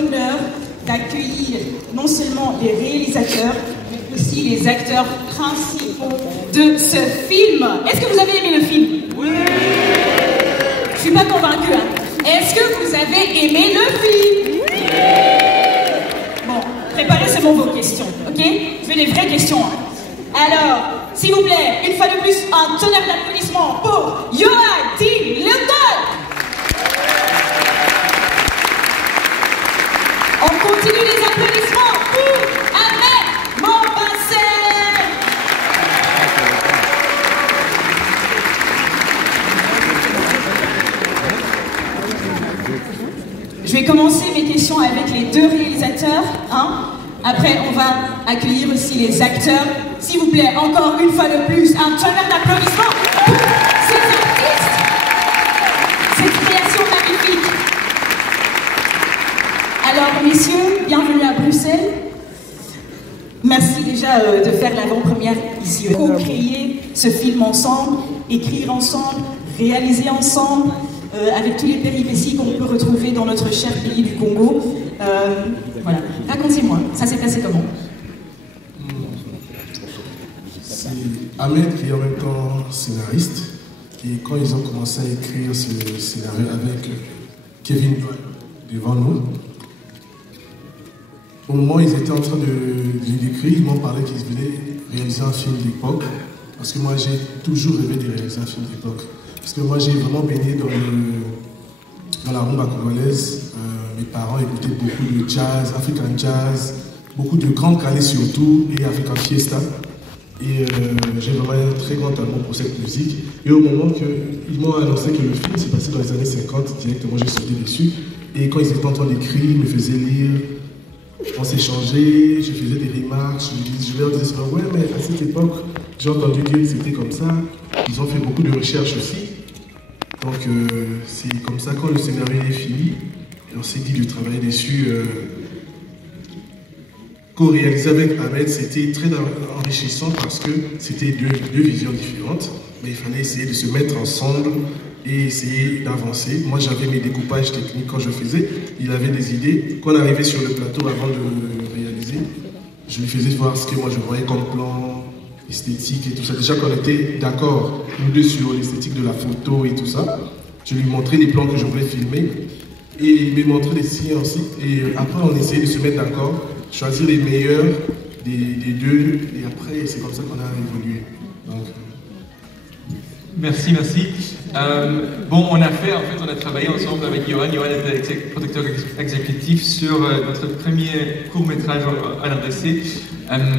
l'honneur d'accueillir non seulement les réalisateurs, mais aussi les acteurs principaux de ce film. Est-ce que vous avez aimé le film? Oui. Je ne suis pas convaincue. Hein. Est-ce que vous avez aimé le film? Oui. Bon, préparez seulement vos questions, ok? Je veux des vraies questions. Hein. Alors, s'il vous plaît, une fois de plus, un tonnerre d'applaudissements pour Yohan T. London. On continue les applaudissements pour Ahmed Mombasser. Je vais commencer mes questions avec les deux réalisateurs. Hein. Après, on va accueillir aussi les acteurs. S'il vous plaît, encore une fois de plus, un tonnerre d'applaudissements pour ces artistes. Cette création magnifique. Alors, messieurs, bienvenue à Bruxelles. Merci déjà de faire l'avant-première ici. Co-créer ce film ensemble, écrire ensemble, réaliser ensemble, avec tous les péripéties qu'on peut retrouver dans notre cher pays du Congo. Voilà. Racontez-moi, ça s'est passé comment? C'est Ahmed qui est en même temps scénariste. Et quand ils ont commencé à écrire ce scénario avec Kevin devant nous, au moment où ils étaient en train de l'écrire, ils m'ont parlé qu'ils voulaient réaliser un film d'époque. Parce que moi, j'ai toujours rêvé de réaliser un film d'époque. Parce que moi, j'ai vraiment baigné dans la rumba congolaise. Mes parents écoutaient beaucoup de jazz, African jazz, beaucoup de grands calés surtout, et African fiesta. Et j'ai vraiment un très grand amour pour cette musique. Et au moment qu'ils m'ont annoncé que le film s'est passé dans les années 50, directement j'ai sauté dessus. Et quand ils étaient en train d'écrire, ils me faisaient lire, on s'échangeait, je faisais des remarques, je leur disais ouais, mais à cette époque, j'ai entendu dire que c'était comme ça. Ils ont fait beaucoup de recherches aussi. Donc c'est comme ça, quand le scénario est fini, on s'est dit de travailler dessus. Co-réaliser avec Ahmed, c'était très enrichissant parce que c'était deux visions différentes, mais il fallait essayer de se mettre ensemble et essayer d'avancer. Moi, j'avais mes découpages techniques quand je faisais, il avait des idées. Quand on arrivait sur le plateau avant de le réaliser, je lui faisais voir ce que moi je voyais comme plan, esthétique et tout ça. Déjà qu'on était d'accord, nous deux, sur l'esthétique de la photo et tout ça, je lui montrais les plans que je voulais filmer et il me montrait les siens aussi. Et après, on essayait de se mettre d'accord, choisir les meilleurs des deux, et après, c'est comme ça qu'on a évolué. Donc, merci. Bon, on a travaillé ensemble avec Yohan. Yohan était producteur exécutif sur notre premier court-métrage à l'RDC,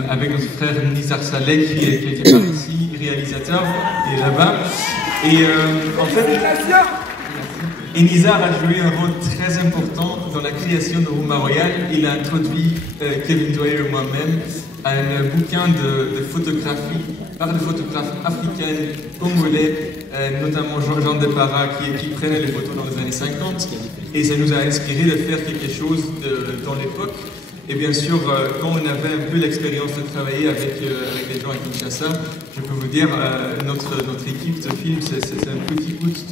avec notre frère Nizar Saleh, qui était par ici, réalisateur, et là-bas. Et en fait, Nizar a joué un rôle très important dans la création de Rumba Royale. Il a introduit Kevin Dwyer et moi-même à un bouquin de photographie par des photographes africains, congolais, notamment Jean Depara qui prenait les photos dans les années 50. Et ça nous a inspiré de faire quelque chose dans l'époque. Et bien sûr, quand on avait un peu l'expérience de travailler avec les gens à Kinshasa, je peux vous dire, notre équipe de film, c'est un petit bout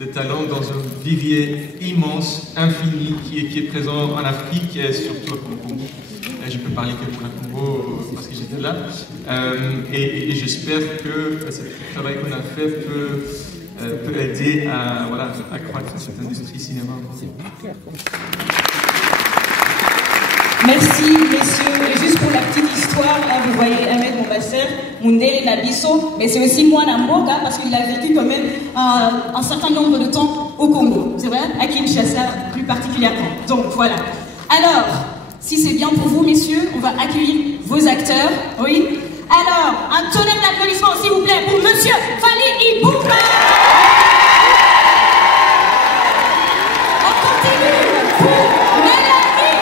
de talent dans un vivier immense, infini, qui est présent en Afrique et surtout au Congo. Je peux parler que pour le Congo parce que j'étais là. Et j'espère que ce travail qu'on a fait peut aider à croître cette industrie cinéma. Merci, messieurs. Et juste pour la petite histoire, là, vous voyez Ahmed Mombasser, Mundele Nabiso, mais c'est aussi moi Namboka, parce qu'il a vécu quand même un certain nombre de temps au Congo. C'est vrai? À Kinshasa, plus particulièrement. Donc, voilà. Alors, si c'est bien pour vous, messieurs, on va accueillir vos acteurs. Oui? Alors, un tonnerre d'applaudissements, s'il vous plaît, pour monsieur Fally Ipupa. On continue pour Mélanie.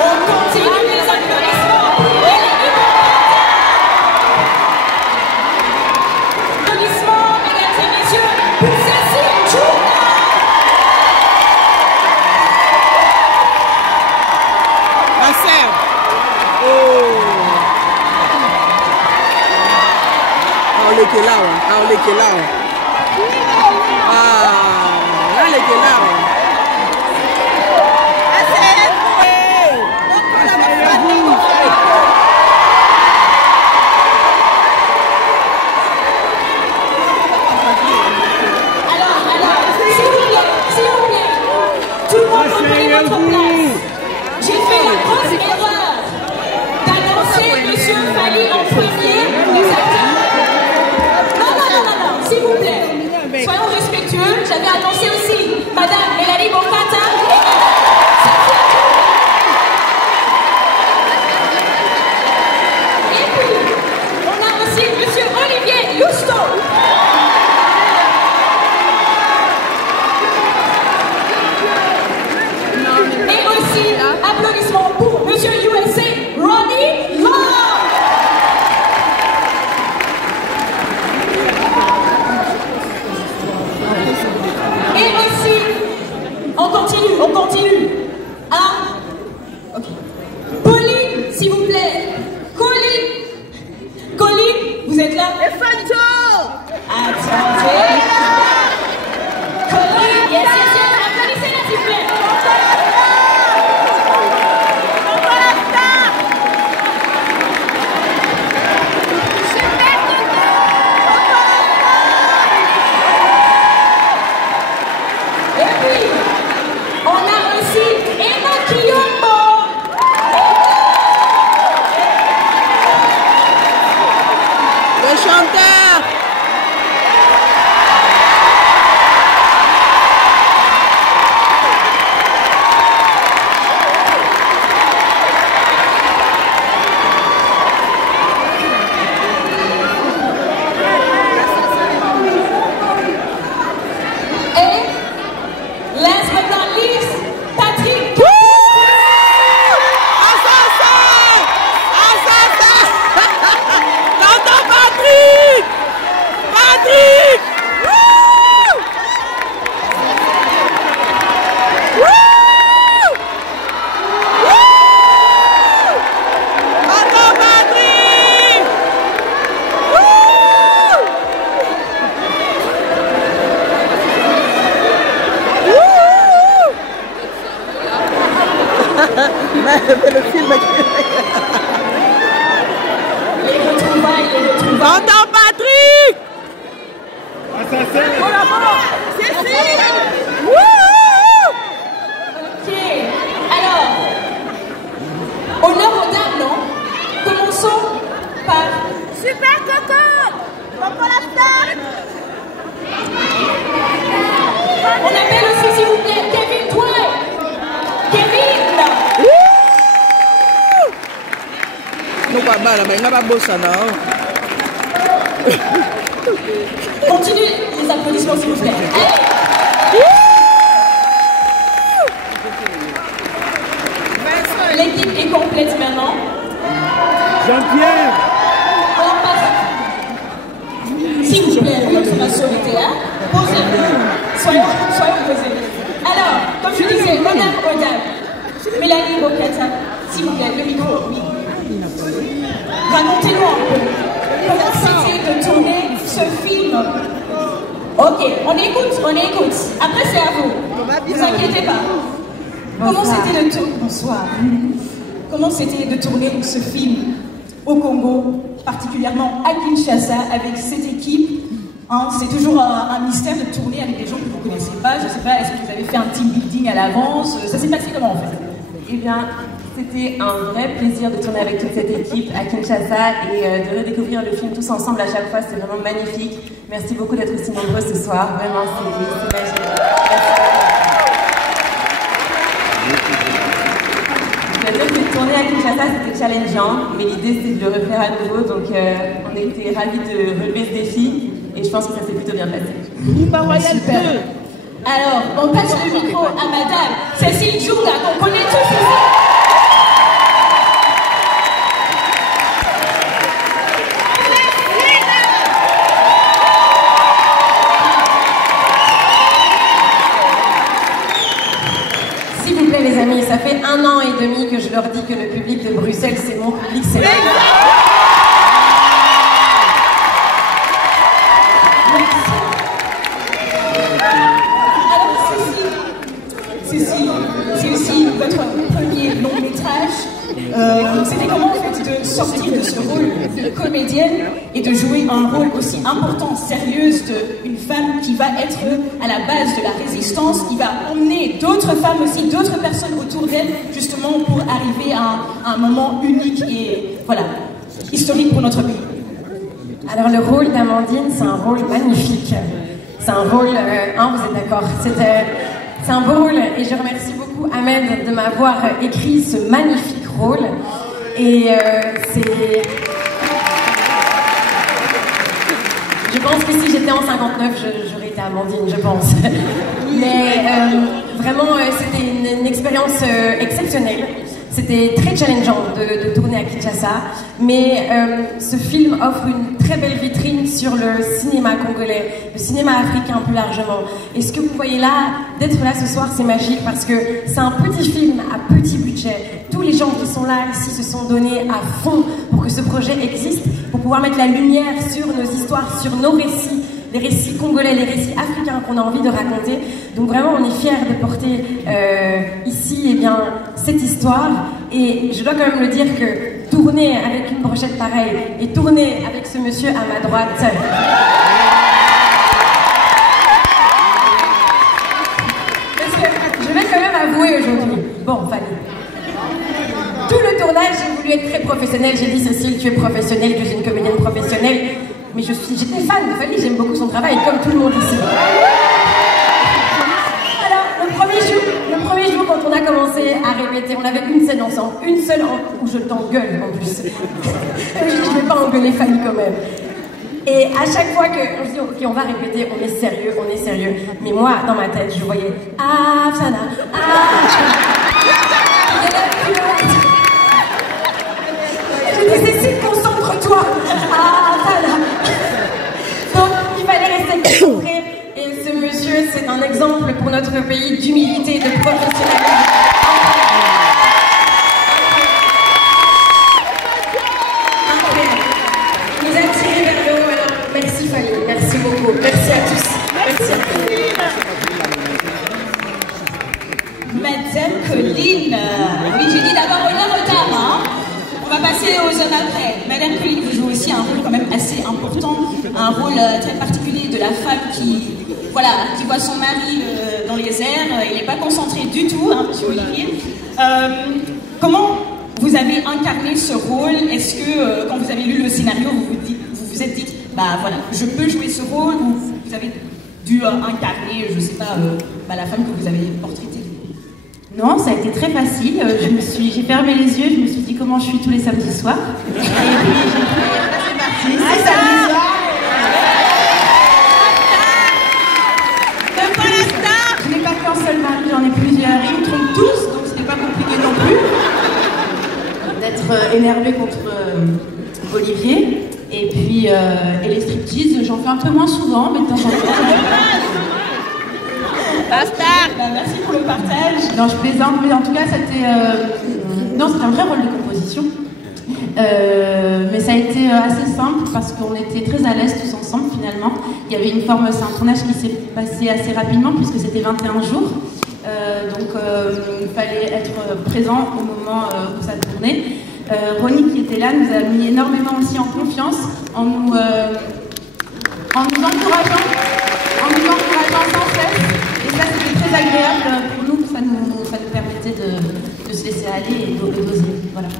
On continue les applaudissements pour Mélanie. Applaudissements, mesdames et messieurs, pour Cécile Chouka. Olekelawa. annoncer aussi Madame Mélanie Bokata et puis on a aussi Monsieur Olivier Lousteau. Et aussi applaudissements pour Monsieur USA Ronnie Long. Et aussi, on continue. Ah, ok. Pauline, s'il vous plaît. Colline, vous êtes là? Attendez. Colline, yes, applaudissez-la, s'il vous plaît. Et puis, on a aussi Emma Kiyombo. Le chanteur. Et last but not least, Patrick. Tonton Patrick. Patrick. Wouh! Wouh! Wouh! Tonton Patrick. Wouh! Wouh! Mais le film Les retrouvailles. Tonton Patrick. Cécile. Wouh! Ok. Alors, honneur aux dames, non? Commençons par Super Coco! Coco la star! on appelle aussi, s'il vous plaît, Kevin Dwight. Kevin. Non pas mal, mais n'a pas beau ça non. Continue les applaudissements, s'il vous plaît. Allez. L'équipe est complète maintenant. Jean-Pierre. On passe. S'il vous plaît, l'observation hein. Posez. Soyons posés. Alors, comme je disais, honneur aux dames. Mélanie Bokata, s'il vous plaît, le micro, oui. Racontez-nous un peu. Comment c'était de tourner ce film? Ok, on écoute. Après, c'est à vous. Vous inquiétez pas. Comment c'était de tourner? Bonsoir. Comment c'était de tourner ce film au Congo, particulièrement à Kinshasa, avec cette équipe? Hein, c'est toujours un mystère de tourner avec des gens que vous ne connaissez pas. Je ne sais pas, est-ce que vous avez fait un team building à l'avance? Ça s'est passé comment en fait? Eh bien, c'était un vrai plaisir de tourner avec toute cette équipe à Kinshasa et de redécouvrir le film tous ensemble à chaque fois. C'est vraiment magnifique. Merci beaucoup d'être aussi nombreux ce soir. Vraiment, c'est magique. Je dois dire que tourner à Kinshasa, c'était challengeant, mais l'idée, c'est de le refaire à nouveau. Donc, on était ravis de relever ce défi et je pense que ça s'est plutôt bien passé. Super. Alors, on passe le micro à Madame Cécile Djounga, qu'on connaît tous ici. S'il vous plaît les amis, ça fait 1 an et demi que je leur dis que le public de Bruxelles c'est mon public, c'est là. Alors Cécile, c'est aussi votre premier long métrage. C'était comment en fait de sortir de ce rôle de comédienne et de jouer un rôle aussi important, sérieuse, d'une femme qui va être à la base de la résistance, qui va emmener d'autres femmes aussi, d'autres personnes autour d'elle, justement pour arriver à un moment unique et voilà, historique pour notre pays. Alors le rôle d'Amandine, c'est un rôle magnifique. C'est un rôle, vous êtes d'accord, c'est un beau rôle et je remercie beaucoup Ahmed de m'avoir écrit ce magnifique rôle. Et je pense que si j'étais en 59, j'aurais été Amandine, je pense. Mais vraiment, c'était une expérience exceptionnelle. C'était très challengeant de tourner à Kinshasa, mais ce film offre une très belle vitrine sur le cinéma congolais, le cinéma africain plus largement. Et ce que vous voyez là, d'être là ce soir, c'est magique parce que c'est un petit film à petit budget. Tous les gens qui sont là ici se sont donnés à fond pour que ce projet existe, pour pouvoir mettre la lumière sur nos histoires, sur nos récits, les récits congolais, les récits africains qu'on a envie de raconter. Donc vraiment, on est fiers de porter ici cette histoire. Et je dois quand même le dire que tourner avec une brochette pareille et tourner avec ce monsieur à ma droite... Parce que je vais quand même avouer aujourd'hui... Bon, Fanny. Tout le tournage, j'ai voulu être très professionnelle. J'ai dit, Cécile, tu es professionnelle, tu es une comédienne professionnelle. Mais j'étais fan de Fanny, j'aime beaucoup son travail, comme tout le monde ici. Alors, le premier jour, quand on a commencé à répéter, on avait une scène ensemble, une seule où je t'engueule en plus. Je ne vais pas engueuler Fanny quand même. Et à chaque fois qu'on se dit, ok, on va répéter, on est sérieux. Mais moi, dans ma tête, je voyais, ah, Sana, je dis, Cécile, concentre-toi. Voilà. Donc, il fallait rester concentré. Et ce monsieur, c'est un exemple pour notre pays d'humilité, de professionnalisme. Il nous a tiré vers le haut. Alors, merci Fanny, merci beaucoup. Merci à tous. Merci à tous. Madame Colline. Oui, j'ai dit d'abord honneur aux dames, hein. On va passer aux hommes après. Madame Colline, vous jouez aussi un rôle quand même assez important, un rôle très particulier de la femme qui voit son mari dans les airs. Il n'est pas concentré du tout, hein, monsieur Olivier. Comment vous avez incarné ce rôle? Est-ce que quand vous avez lu le scénario, vous vous êtes dit, bah voilà, je peux jouer ce rôle, ou vous avez dû incarner, je sais pas, la femme que vous avez portraitée? Non, ça a été très facile. J'ai fermé les yeux, je me suis dit comment je suis tous les samedis soirs. Et puis c'est parti, c'est samedi soir. Même pas la star. Je n'ai pas qu'un seul mari, j'en ai plusieurs. Ils me trompent tous, donc ce n'est pas compliqué non plus. D'être énervée contre Olivier. Et puis, et les striptease, j'en fais un peu moins souvent, mais de temps en temps. Merci pour le partage. Non, je plaisante, mais en tout cas, c'était un vrai rôle de composition. Mais ça a été assez simple parce qu'on était très à l'aise tous ensemble finalement. Il y avait c'est un tournage qui s'est passé assez rapidement puisque c'était 21 jours. Donc il fallait être présent au moment où ça tournait. Ronnie qui était là nous a mis énormément aussi en confiance en nous encourageant sans cesse. Et ça, c'était très agréable pour nous, ça nous permettait de se laisser aller et d'oser. Voilà.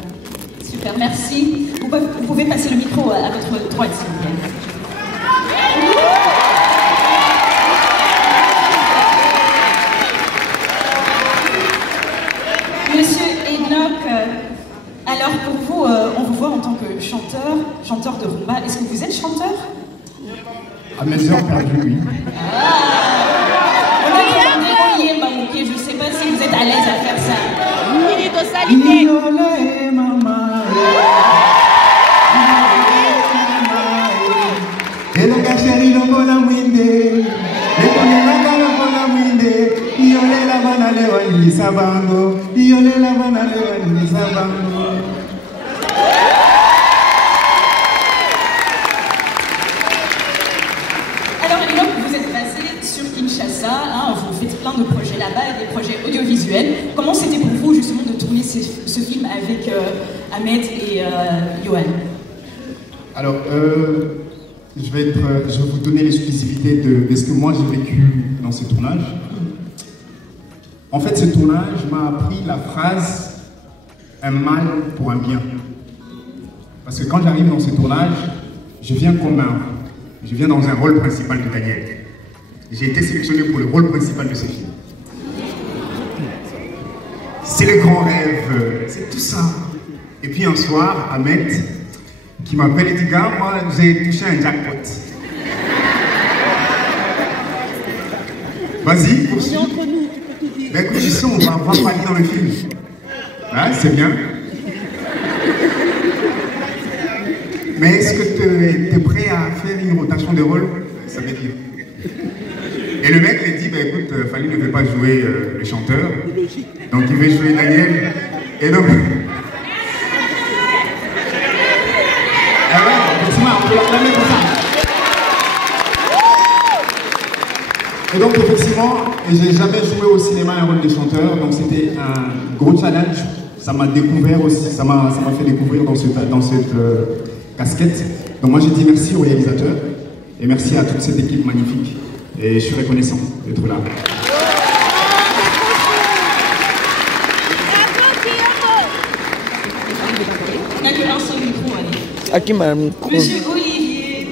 Super, merci. Vous pouvez passer le micro à votre droite, s'il vous plaît. Monsieur Enoch, alors pour vous, on vous voit en tant que chanteur de rumba. Est-ce que vous êtes chanteur? À mes heures perdues, oui. Je ne sais pas si vous êtes à l'aise à faire ça. Alors, Enoch, vous êtes basé sur Kinshasa, hein, vous faites plein de projets là-bas, des projets audiovisuels. Comment c'était pour vous justement de tourner ce film avec Ahmed et Yohan? Alors, je vais vous donner l'exclusivité de ce que moi j'ai vécu dans ce tournage. En fait, ce tournage m'a appris la phrase « un mal pour un bien ». Parce que quand j'arrive dans ce tournage, je viens dans un rôle principal de Daniel. j'ai été sélectionné pour le rôle principal de ce film. C'est le grand rêve, c'est tout ça. Et puis un soir, Ahmed, qui m'appelle et dit, gars, moi j'ai touché un jackpot. Vas-y, poursuis. Ben écoute, tu sais, on va avoir Fanny dans le film. Hein, c'est bien. Mais est-ce que tu es prêt à faire une rotation de rôle? Ça veut dire. Et le mec lui dit, bah écoute, Fanny ne veut pas jouer le chanteur, donc il veut jouer Daniel. Et donc... Ah ouais, effectivement, on peut l'acclamer pour ça. Et donc effectivement, j'ai jamais joué au cinéma un rôle de chanteur, donc c'était un gros challenge. Ça m'a découvert aussi, ça m'a fait découvrir dans cette casquette. Donc moi j'ai dit merci au réalisateur et merci à toute cette équipe magnifique. Et je suis reconnaissant d'être là. On n'a qu'un seul micro, allez. À qui m'a mis? Monsieur Olivier.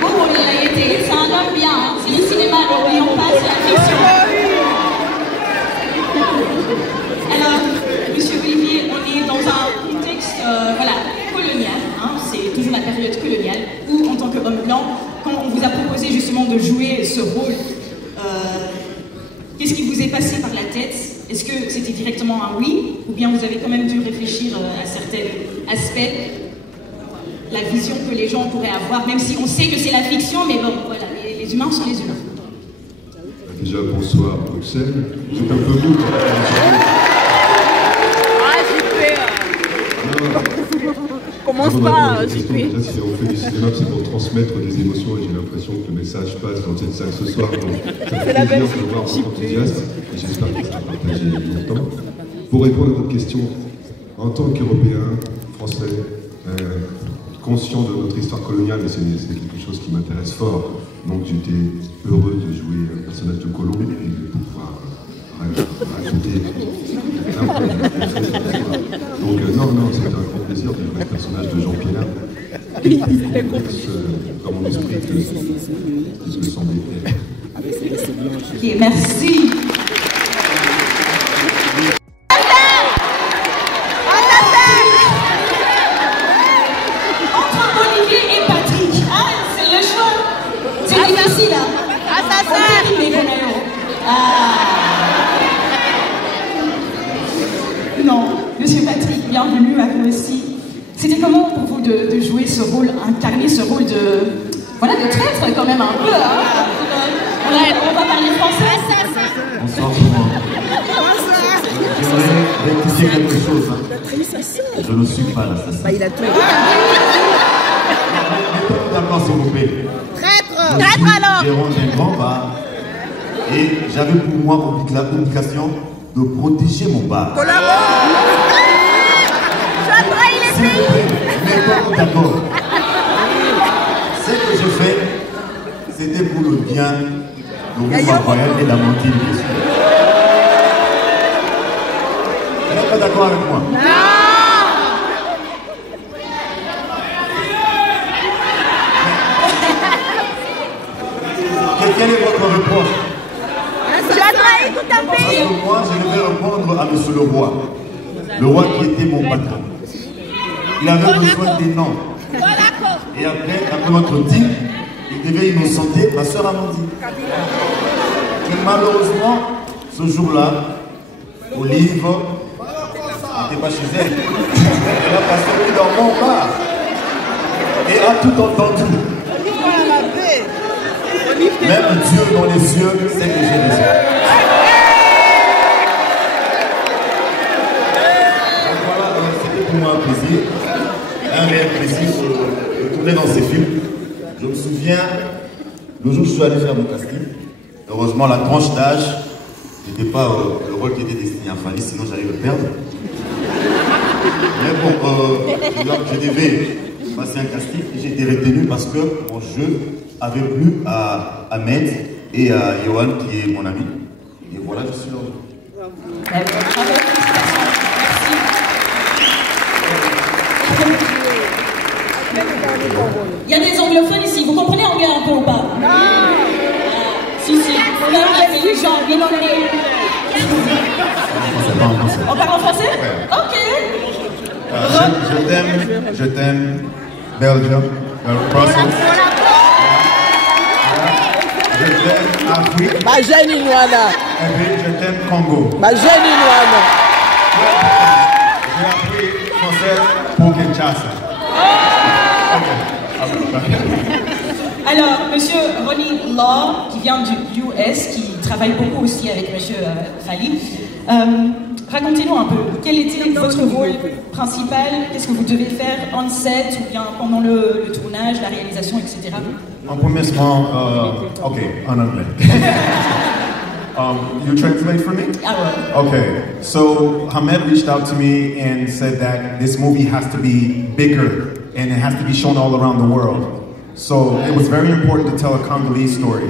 Oh, il a été, c'est un homme bien, hein. C'est le cinéma, n'oublions pas, c'est la fiction. Alors, monsieur Olivier, on est dans un contexte voilà, colonial, hein, c'est toujours la période coloniale, où en tant qu'homme blanc, quand on vous a proposé justement de jouer ce rôle, qu'est-ce qui vous est passé par la tête? Est-ce que c'était directement un oui, ou bien vous avez quand même dû réfléchir à certains aspects, la vision que les gens pourraient avoir, même si on sait que c'est la fiction, mais bon, voilà, les humains sont les humains. Déjà, bonsoir Bruxelles. J'étais un peu mou. Commence pas, déjà, si on fait du cinéma, c'est pour transmettre des émotions et j'ai l'impression que le message passe dans cette salle ce soir. Donc, ça fait plaisir de voir votre enthousiasme et j'espère que ça sera partagé longtemps. Pour répondre à votre question, en tant qu'Européen, Français, conscient de notre histoire coloniale, c'est quelque chose qui m'intéresse fort. Donc j'étais heureux de jouer un personnage de colon et de pouvoir raconter un peu de donc non, c'est un grand plaisir de jouer le personnage de Jean Pielard. Dans mon esprit que ce me semblait être. Ok, merci. Entre Olivier et Patrick, hein, c'est le choix. C'est difficile, hein. Non, monsieur Patrick, bienvenue à vous aussi. C'était comment pour vous de jouer ce rôle, incarner ce rôle de, voilà, de traître quand même un peu, hein. On va parler français. Bonsoir tout le monde. J'aimerais rectifier quelque chose. Hein. Je ne suis pas l'assassin. Bah, il a tout. Mettons-nous d'accord s'il vous plaît. Traître alors. Gérant d'un grand bar. Et j'avais pour moi l'obligation de protéger mon bar. Tu as trahi les pays. Mettons-nous d'accord. Ce que je fais, c'était pour le bien, le groupe royal et la montée bien sûr. Vous n'êtes pas d'accord avec moi? Non. Quel est votre reproche? Tu as trahi tout un pays. Parce que moi, je devais répondre à monsieur le roi qui était mon patron. Il avait besoin des noms. Et après notre deal, il devait innocenter ma soeur Amandine. Mais malheureusement, ce jour-là, Olive n'était pas chez elle. Elle a passé dans mon bar et a tout entendu. Même Dieu dans les cieux sait que j'ai raison. Donc voilà, c'était pour moi un plaisir, un réel plaisir de tourner dans ces films. Je me souviens, le jour où je suis allé faire mon casting, heureusement la tranche d'âge n'était pas le rôle qui était destiné à Fanny, sinon j'allais le perdre. Mais bon, je devais passer un casting et j'ai été retenu parce que mon jeu avait plu à Ahmed et à Johan qui est mon ami. Et voilà, je suis là. Il y a des anglophones ici. Vous comprenez anglais un peu ou pas? Non. Si. Là, les gens, bien anglais. On parle en français? Ok. Je t'aime, Belgium, Brussels. Je t'aime, Afrique. Ma jeune Inouana. Et puis, je t'aime, Congo. Ma jeune Inouana. J'ai appris français pour Kinshasa. Alors, monsieur Ronnie Law, qui vient du US, qui travaille beaucoup aussi avec monsieur Fally, racontez-nous un peu, quel était votre rôle principal? Qu'est-ce que vous devez faire on set ou bien pendant le tournage, la réalisation, etc. En commencement, ok, en anglais. You translate for me? Okay, so Hamed reached out to me and said that this movie has to be bigger and it has to be shown all around the world. So it was very important to tell a Congolese story.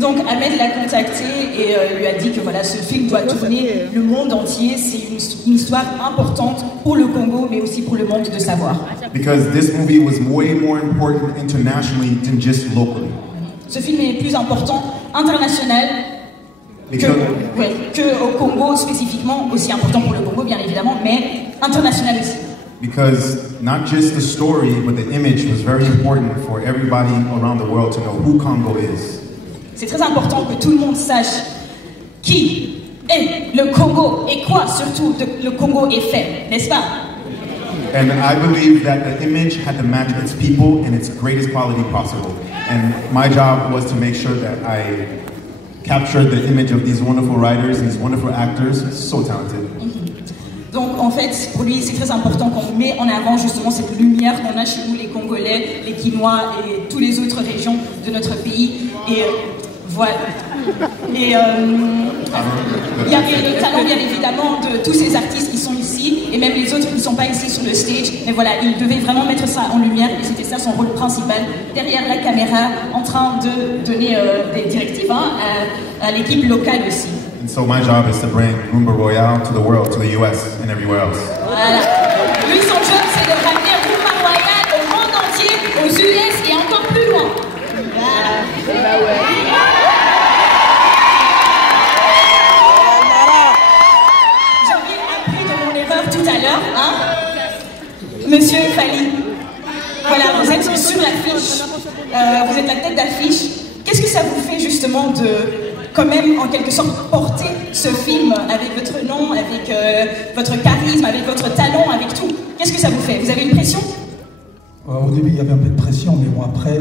Donc Ahmed l'a contacté et lui a dit que voilà, ce film doit tourner le monde entier. C'est une histoire importante pour le Congo, mais aussi pour le monde de savoir. Because this movie was way more important internationally than just locally. Ce film est plus important international que au Congo spécifiquement, aussi important pour le Congo bien évidemment, mais international aussi. Because not just the story, but the image was very important for everybody around the world to know who Congo is. C'est très important que tout le monde sache qui est le Congo et quoi surtout le Congo est fait, n'est-ce pas? And I believe that the image had to match its people in its greatest quality possible. And my job was to make sure that I captured the image of these wonderful writers, these wonderful actors, so talented. Donc en fait, pour lui, c'est très important qu'on met en avant justement cette lumière qu'on a chez nous, les Congolais, les Quinois et toutes les autres régions de notre pays. Et voilà. Et il y avait le talent bien évidemment de tous ces artistes qui sont ici et même les autres qui ne sont pas ici sur le stage. Mais voilà, il devait vraiment mettre ça en lumière et c'était ça son rôle principal, derrière la caméra, en train de donner des directives à l'équipe locale aussi. And so my job is to bring Rumba Royale to the world, to the US and everywhere else. Voilà. Lui, son job, c'est de ramener Rumba Royale au monde entier, aux US et encore plus loin. Voilà. J'avais appris de mon erreur tout à l'heure, hein. Monsieur Fally, voilà, vous êtes sur l'affiche, vous êtes la tête d'affiche. Qu'est-ce que ça vous fait justement de, quand même, en quelque sorte, porter ce film avec votre nom, avec votre charisme, avec votre talent, avec tout? Qu'est-ce que ça vous fait? Vous avez une pression? Au début, il y avait un peu de pression, mais bon, après,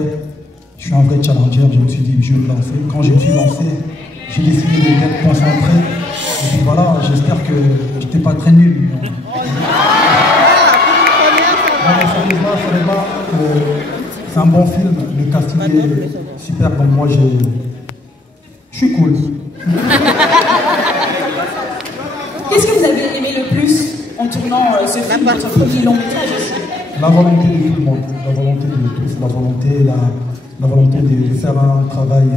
je suis un vrai challenger, je me suis dit, je vais me lancer. Quand je me suis lancé, j'ai décidé d'être concentré. Et puis voilà, j'espère que je n'étais pas très nul. Non, mais sérieusement, c'est un bon film, le casting est super, donc moi, je suis cool. Qu'est-ce que vous avez aimé le plus en tournant ce film, votre premier long métrage aussi? La volonté de tout le monde, la volonté de tous, la volonté de faire un travail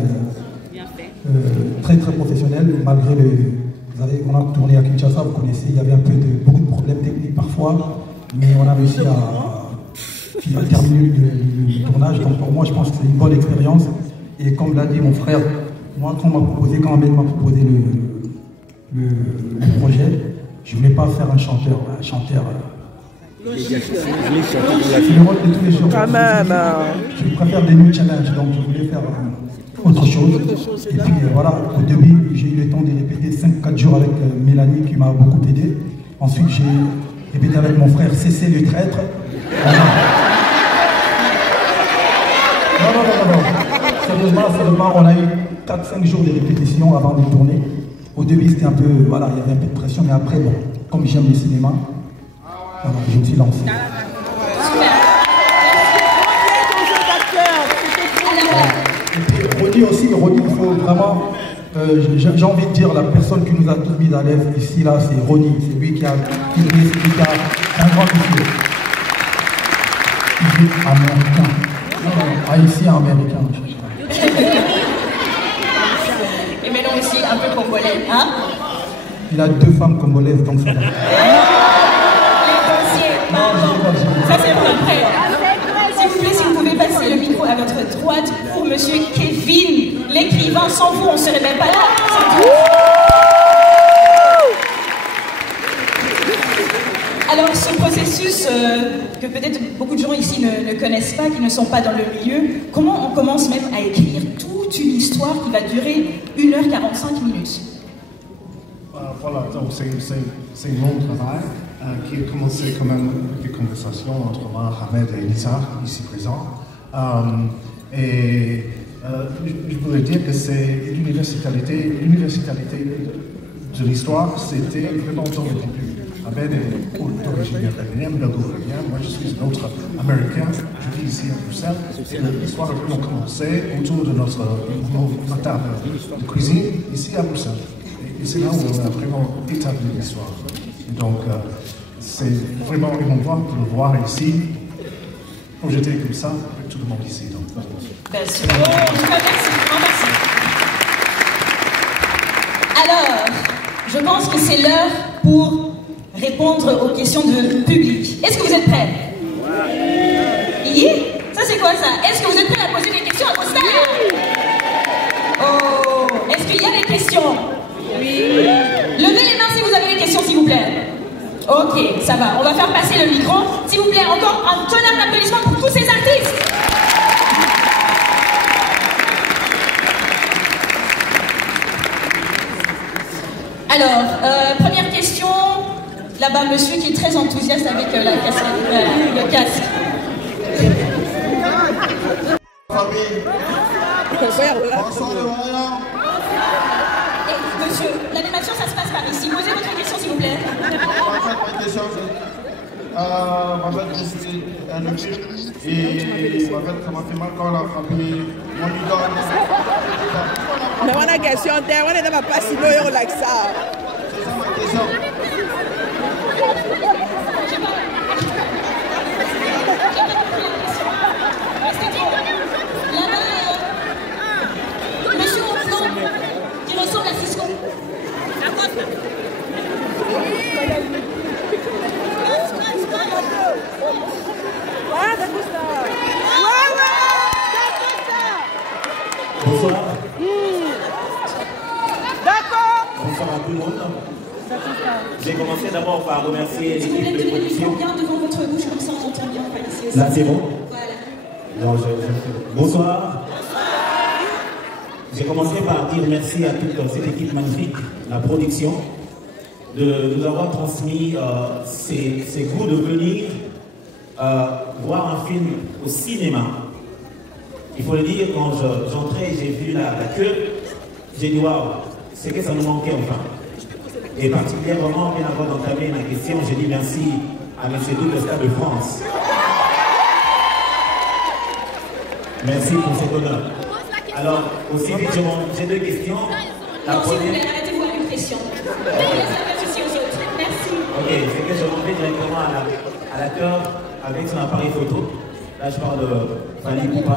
très très professionnel, malgré vous savez, on a tourné à Kinshasa, vous connaissez, il y avait beaucoup de problèmes techniques parfois, mais on a réussi à terminer le tournage, donc pour moi je pense que c'est une bonne expérience, et comme l'a dit mon frère, moi quand Ahmed m'a proposé le projet, je ne voulais pas faire un chanteur. Je l'ai chanté C'est le rôle de tous les jours. Quand même. Je préfère des new challenges, donc je voulais faire autre chose. Et puis voilà, au début, j'ai eu le temps de répéter 5-4 jours avec Mélanie qui m'a beaucoup aidé. Ensuite, j'ai répété avec mon frère Cessez le traître. Voilà. Non. Sérieusement, on a eu 4-5 jours de répétition avant de tourner. Au début, c'était un peu, voilà, il y avait un peu de pression, mais après, bon, comme j'aime le cinéma, voilà, je me suis lancé. Et puis, Ronnie aussi, il faut vraiment, j'ai envie de dire, la personne qui nous a tous mis à l'aise ici, là, c'est Ronnie. C'est lui qui a un grand monsieur. Il est américain. Haïtien américain. Et maintenant aussi un peu congolais, hein? Il a 2 femmes congolaises, donc ça va. pas encore. Ça, c'est pour après. S'il vous plaît, si vous pouvez passer le micro à votre droite pour monsieur Kevin, l'écrivain. Sans vous, on ne serait même pas là. Alors, ce processus que peut-être beaucoup de gens ici ne connaissent pas, qui ne sont pas dans le milieu, comment on commence même à écrire toute une histoire qui va durer 1h45 minutes? Voilà, donc c'est un long travail qui a commencé quand même avec des conversations entre moi, Ahmed et Lisa, ici présents. Je voulais dire que c'est l'universalité de l'histoire, c'était vraiment dans le début. Ahmed est d'origine iranienne, belgo-iranien, moi je suis un autre américain, je vis ici à Bruxelles, et l'histoire a vraiment commencé autour de notre table de cuisine, ici à Bruxelles. Et c'est là où on a vraiment établi l'histoire. Donc, c'est vraiment un endroit de le voir ici, projeté comme ça, avec tout le monde ici. Donc, merci. Merci. Alors, je pense que c'est l'heure pour répondre aux questions de public. Est-ce que vous êtes prêts? Oui. Ça, c'est quoi ça? Est-ce que vous êtes prêts à poser des questions à vos stars? Oh, est-ce qu'il y a des questions? Oui. Levez les mains si vous avez des questions, s'il vous plaît. Ok, ça va. On va faire passer le micro. S'il vous plaît, encore un tonnerre d'applaudissements pour tous ces artistes. Alors, première question. Là-bas, monsieur qui est très enthousiaste avec le casque. Monsieur, l'animation, ça se passe par ici. Posez votre question, s'il vous plaît. En fait, je suis un occupé et en fait, ça m'a fait mal quand on a frappé mon idole. Mais on a une question, on n'a pas si loin like ça. C'est ça ma question. Monsieur au flanc, qui ressemble à Cisco. Bonsoir. D'accord. Bonsoir à tout le monde. J'ai commencé d'abord par remercier l'équipe de production. Bien devant votre bouche, comme ça on entend bien pas ici. Là c'est bon. Voilà. Non, bonsoir. J'ai commencé par dire merci à toute cette équipe magnifique, la production, de nous avoir transmis ces goûts de venir voir un film au cinéma. Il faut le dire, quand j'entrais et j'ai vu la queue, j'ai dit waouh, c'est que ça nous manquait enfin. Et particulièrement, bien avant d'entamer ma question, j'ai dit merci à M. Double Star de France. Merci pour cet honneur. Alors, aussi vite, j'ai deux questions. La première. Arrêtez-vous à une question. Laissez aux autres. Merci. Ok, c'est que je rentre directement à l'acteur avec son appareil photo. Là, je parle de Fali Poupa.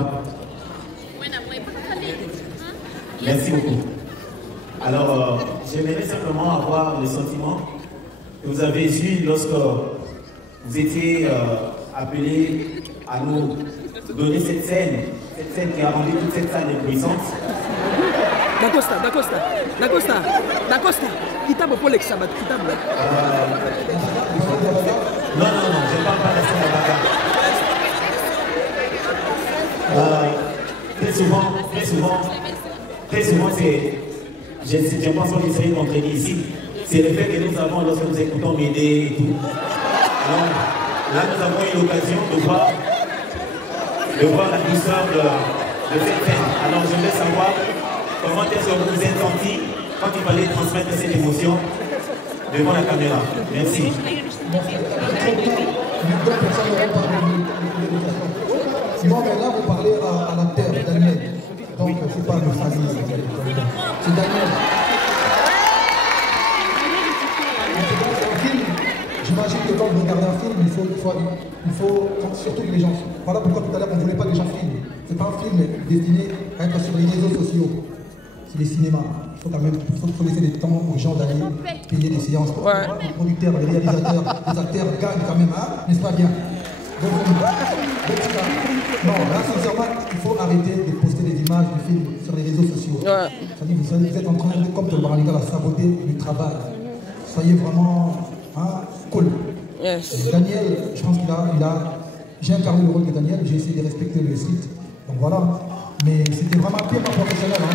Merci beaucoup. Alors, j'aimerais simplement avoir le sentiment que vous avez eu lorsque vous étiez appelé à nous donner cette scène qui a rendu toute cette salle impuissante. D'Acosta, Kitabo pour l'examen, Kitabo. Non, je ne parle pas de la scène à très souvent, je pense qu'on essaie d'entraîner ici. C'est le fait que nous avons, lorsque nous écoutons Médée et tout. Alors, là, nous avons eu l'occasion de voir la douceur de cette scène. Alors, je voulais savoir comment est-ce que vous vous êtes senti quand il fallait transmettre cette émotion devant la caméra. Merci. Non, mais là, vous parlez à l'acteur, Daniel. Donc, c'est pas le famille, c'est Daniel. J'imagine que quand vous regardez un film, il faut surtout que les gens... Voilà pourquoi tout à l'heure on ne voulait pas que les gens filment. Ce n'est pas un film destiné à être sur les réseaux sociaux. C'est les cinémas. Il faut quand même laisser le temps aux gens d'aller payer des séances. Les producteurs, les réalisateurs, les acteurs gagnent quand même, hein, n'est-ce pas bien? Donc, non, là, sincèrement, il faut arrêter de poster des images de films sur les réseaux sociaux. C'est-à-dire, vous êtes en train de, comme Tom Baraniga, saboter du travail. Soyez vraiment cool. Daniel, je pense j'ai incarné le rôle de Daniel, j'ai essayé de respecter le script. Donc voilà. Mais c'était vraiment purement professionnel. Hein.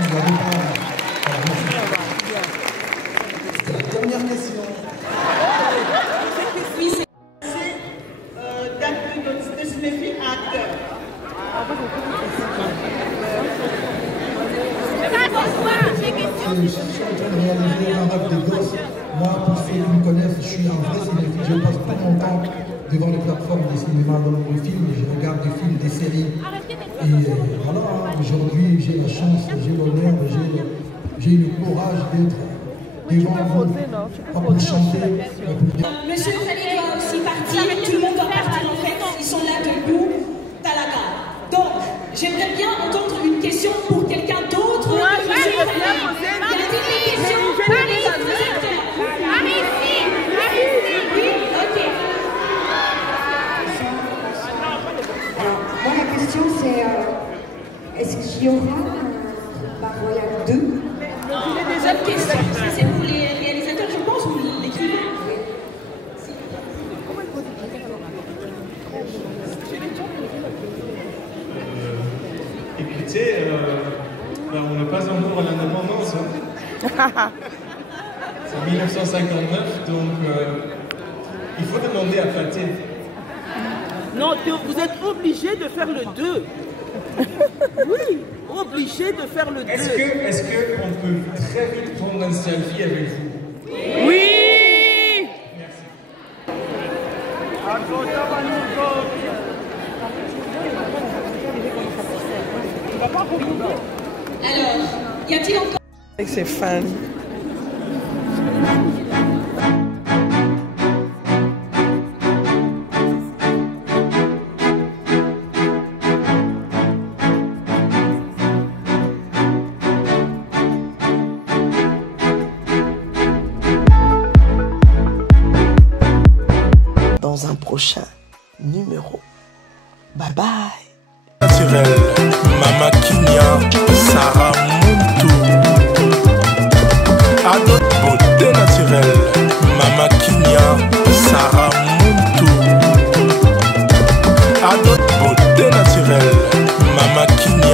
C'était la dernière question. Oui, c'est de se méfier à acteur. Je suis en train de réaliser un rêve de gosse. Moi, pour ceux qui me connaissent, je suis un vrai cinéphile. Je passe tout mon temps devant les plateformes de cinéma, dans les films. Je regarde des films, des séries. Et voilà, aujourd'hui, j'ai la chance, j'ai l'honneur, j'ai le courage d'être devant vous, pas pour chanter. Monsieur Khalid doit aussi partir, tout le monde doit partir en fait, ils sont là debout, Talaga. Donc, j'aimerais bien entendre une question pour quelqu'un d'autre. Moi, je veux bien poser une question pour les acteurs. Oui, ok. Moi, la question c'est est-ce qu'il y aura un Roumain Royal 2? Déjà une question, ça c'est pour les réalisateurs, je pense, ou l'écrivain. Écoutez, on n'a pas encore l'indépendance. Hein. C'est 1959, donc il faut demander à Faté. Non, vous êtes obligé de faire le 2. Oui, obligé de faire le 2. Est-ce qu'on peut très vite prendre un selfie avec vous? Oui. Alors, y a-t-il encore... Avec ses fans. Dans un prochain numéro. Bye bye. Naturel, Mama Kinya, Sarah Muntu. Adot beauté naturelle, Mama Kinya, Sarah Muntu. Adot beauté naturelle, Mama Kinya.